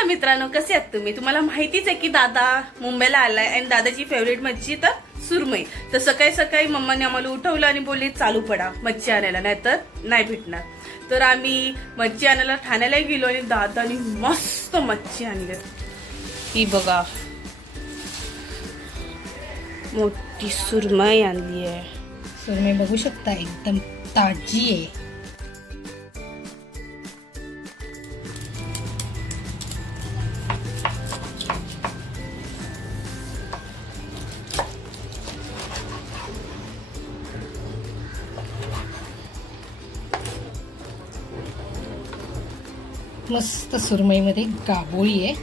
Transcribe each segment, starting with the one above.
नमस्कार मित्रांनो, कसे आहात तुम्ही? तुम्हाला माहितीच आहे की दादा मुंबईला आलाय आणि दादाची फेवरेट मच्छी तर सुरमई. तर सकाळी सकाळी मम्माने आम्हाला उठवलं आणि बोलली चालू पडा मच्छी आणायला, नाहीतर नाही भेटणार. तर आम्ही मच्छी आणायला ठाण्याला गेलो आणि दादानी मस्त मच्छी आणली. ही बघा, मोठी सुरमई आणली आहे. सुरमई बघू शकता, एकदम ताजी आहे. मस्त सुरमईमध्ये गाबोळी आहे.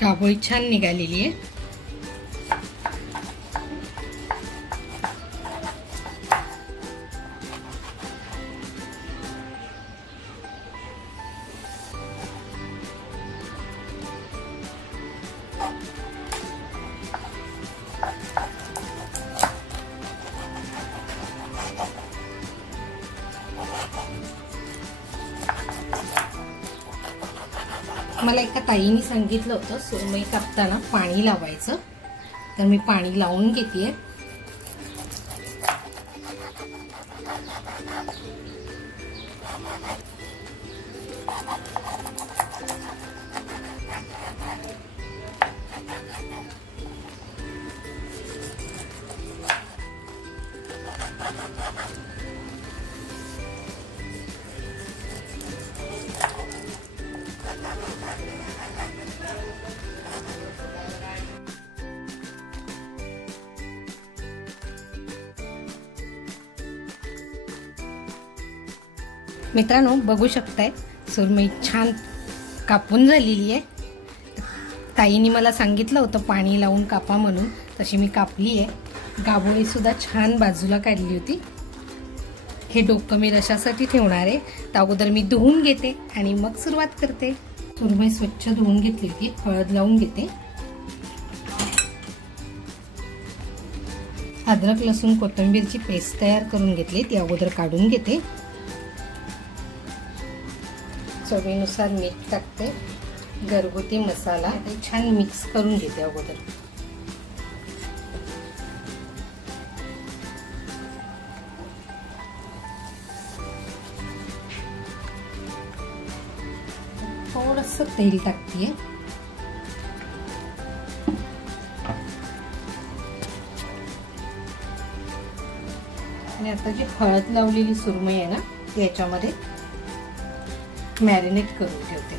गाबोळी छान निघालेली आहे. मला एका ताईने सांगितलं होतं सुरमई कापताना पाणी लावायचं, तर मी पाणी लावून घेतेय. मित्रांनो बघू शकताय, सुरमई छान कापून झालेली आहे. ताईने मला सांगितलं होतं पाणी लावून कापा म्हणून, तशी मी कापली आहे. गाबोळी सुद्धा छान बाजूला काढली होती. हे डोकं मी रशासाठी ठेवणार आहे, तर अगोदर मी धुवून घेते आणि मग सुरुवात करते. सुरमई स्वच्छ धुवून घेतली होती, हळद लावून घेते. अद्रक लसूण कोथिंबीरची पेस्ट तयार करून घेतली, ती अगोदर काढून घेते. चवीनुसार मीठ टाकते. घरगुती मसाला छान मिक्स करून घेते अगोदर. थोडंसं तेल टाकते. आणि आता जी हळद लावलेली सुरमई आहे ना, ती याच्यामध्ये मॅरिनेट करून ठेवते.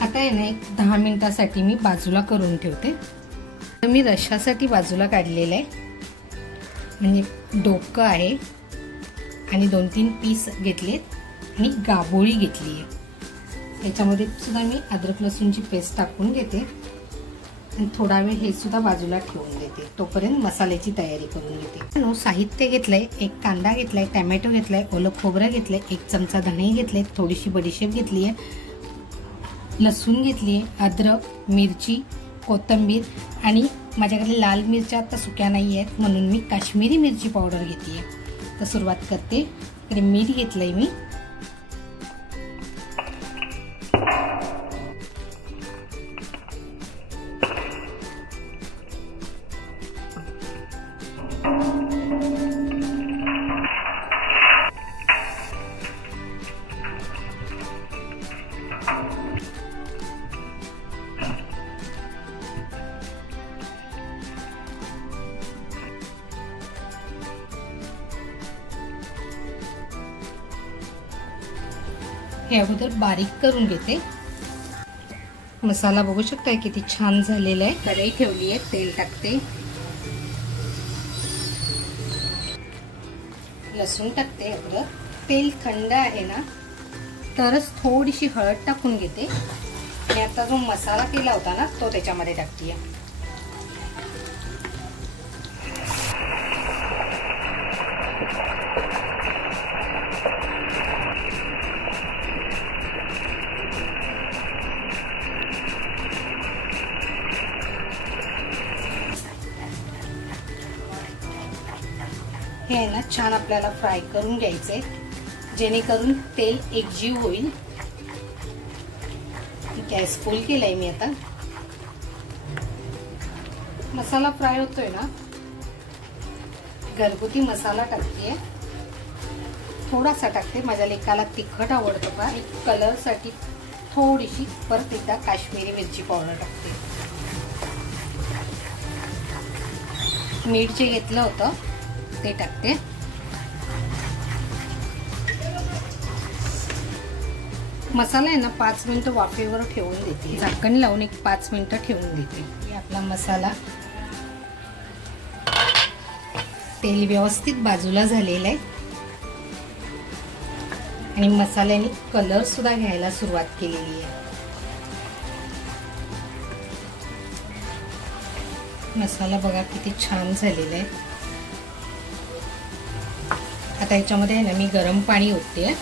आता आहे ना, एक 10 मिनिटासाठी मी बाजूला करून ठेवते. तर मी रश्शासाठी बाजूला काढलेलं आहे. म्हणजे डोकं आहे आणि 2-3 पीस घेतलेत आणि गाबोळी घेतली आहे. याच्यामध्ये सुद्धा मी अद्रक लसूणची पेस्ट टाकून घेते आणि थोडा वेळ हे सुद्धा बाजूला ठेवून देते. तोपर्यंत मसाल्याची तयारी करून घेते. साहित्य घेतलंय, एक कांदा घेतलाय, टॅमॅटो घेतलाय, ओलं खोबरं घेतलंय, 1 चमचा धणे घेतले, थोडीशी बडीशेप घेतली आहे, लसूण घेतली आहे, अद्रक, मिरची, कोथिंबीर आणि माझ्याकडे लाल मिरच्या आता सुक्या नाही आहेत म्हणून मी काश्मीरी मिरची पावडर घेतली आहे. तर सुरुवात करते. इकडे मीठ घेतलंय मी. हे अगोदर बारीक करून घेते. मसाला बघू शकताय किती छान झालेला आहे. कढई ठेवली आहे, तेल टाकते, लसूण टाकते. आपलं तेल थंड आहे ना तरच थोडीशी हळद टाकून घेते आणि आता जो मसाला केला होता ना तो त्याच्यामध्ये टाकते. हे आहे ना छान आपल्याला फ्राय करून घ्यायचे जेणेकरून तेल एकजीव होईल. गॅस फुल केलाय मी. आता मसाला फ्राय होतोय ना, घरगुती मसाला टाकते, थोडासा टाकते. माझ्या लेकाला तिखट आवडतं का, कलर साठी थोडीशी परत एकदा काश्मीरी मिरची पावडर टाकते. मीठ जे घेतलं होतं ते टाकते. मसाला आहे ना 5 मिनिटं वाफेवर ठेवून देते. झाकण लावून एक 5 मिनिटं ठेवून देते. आपला मसाला तेल व्यवस्थित बाजूला झालेलं आहे आणि मसाल्याने कलर सुद्धा घ्यायला सुरुवात केलेली आहे. मसाला बघा किती छान झालेला आहे. आता याच्यामध्ये आहे ना मी गरम पाणी ओतते.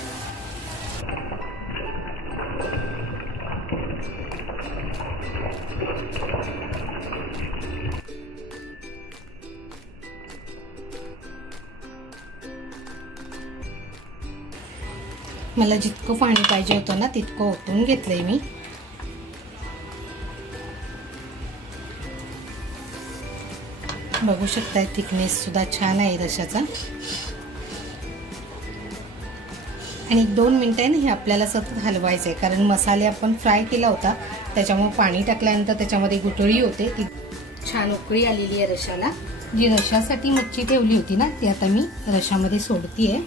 मला जितकं पाणी पाहिजे होतं ना तितकं ओतून घेतलंय मी. बघू शकताय थिकनेस सुद्धा छान आहे रशाचा. आणि 2 मिनिटं आहे ना हे आपल्याला सतत हलवायचं आहे, कारण मसाले आपण फ्राय केला होता त्याच्यामुळे पाणी टाकल्यानंतर त्याच्यामध्ये गुठळी होते. ती छान उकळी आलेली आहे रशाला. जी रशासाठी मच्छी ठेवली होती ना ती आता मी रशामध्ये सोडतीये.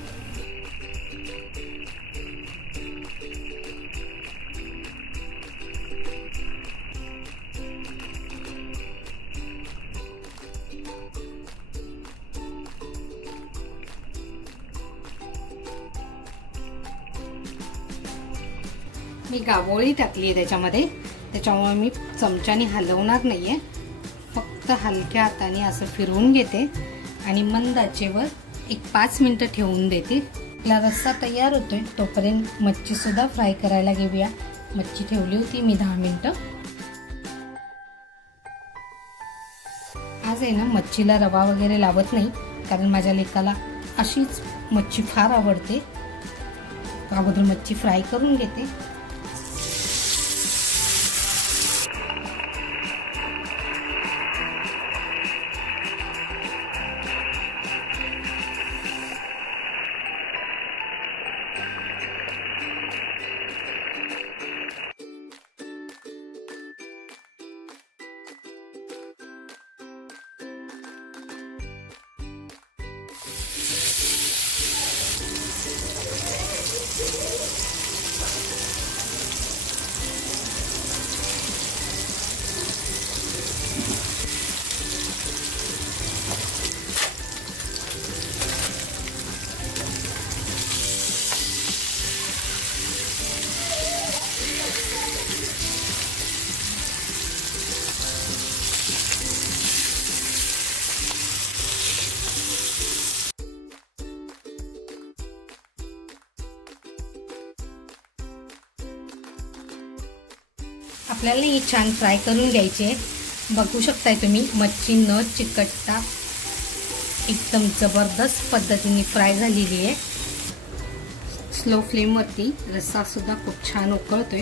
मी गावोळी टाकली आहे त्याच्यामध्ये, त्याच्यामुळे मी चमच्याने हलवणार नाहीये. फक्त हलक्या हाताने असं फिरवून घेते आणि मंद आचेवर एक 5 मिनिटं ठेवून देते. आपला रस्सा तयार होतोय तोपर्यंत मच्छी सुद्धा फ्राय करायला घेऊया. मच्छी ठेवली होती मी 10 मिनिटं. आज आहे ना मच्छीला रवा वगैरे लावत नाही, कारण माझ्या लेकाला अशीच मच्छी फार आवडते. अगोदर मच्छी फ्राय करून घेते. आपल्याला ही छान फ्राय करून घ्यायची आहे. बघू शकताय तुम्ही मच्छी न चिकटता एकदम जबरदस्त पद्धतीने फ्राय झालेली आहे. स्लो फ्लेम वरती रस्सा सुद्धा खूप छान उकळतोय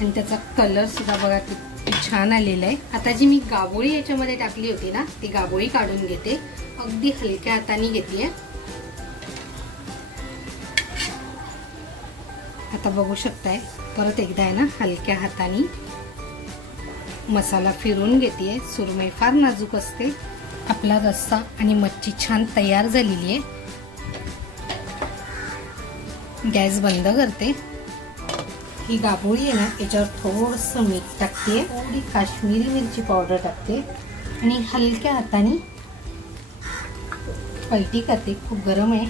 आणि त्याचा कलर सुद्धा बघा किती छान आलेला आहे. आता जी मी गाबोळी याच्यामध्ये टाकली होती ना ती गाबोळी काढून घेते. अगदी हलक्या हाताने घेतलीये. आता बघू शकताय परत एकदा आहे ना हलक्या हाताने मसाला फिरून घेतेय. सुरमई फार नाजूक असते. आपला रस्सा आणि मच्छी छान तयार झालेली आहे. गॅस बंद करते. ही गाभोळी आहे ना, याच्यावर थोडंसं मीठ टाकते, थोडी काश्मीरी मिरची पावडर टाकते आणि हलक्या हाताने पलटी करते. खूप गरम आहे.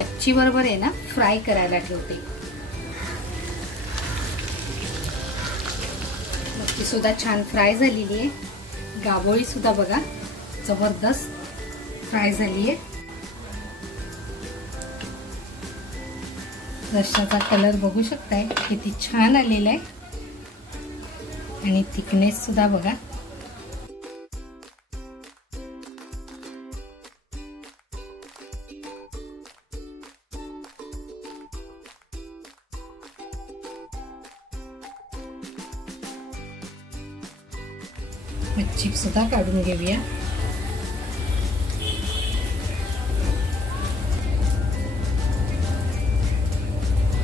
मच्छी बरोबर आहे ना फ्राय करायला ठेवते. मच्छी सुद्धा छान फ्राय झालेली आहे. गाभोळी सुद्धा बघा जबरदस्त फ्राय झाली आहे. रश्शाचा कलर बघू शकताय किती छान आलेला आहे आणि थिकनेस सुद्धा बघा. मच्छी सुद्धा काढून घेऊया.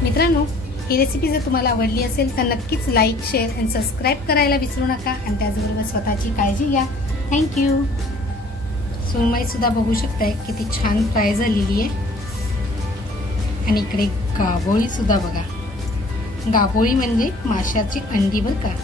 मित्रांनो, ही रेसिपी जर तुम्हाला आवडली असेल तर नक्कीच लाईक, शेअर आणि सबस्क्राईब करायला विसरू नका आणि त्याचबरोबर स्वतःची काळजी घ्या. थँक्यू. सुरमई सुद्धा बघू शकताय किती छान फ्राय झालेली आहे आणि इकडे गाभोळी सुद्धा बघा. गाभोळी म्हणजे माशाची अंडी बरं का.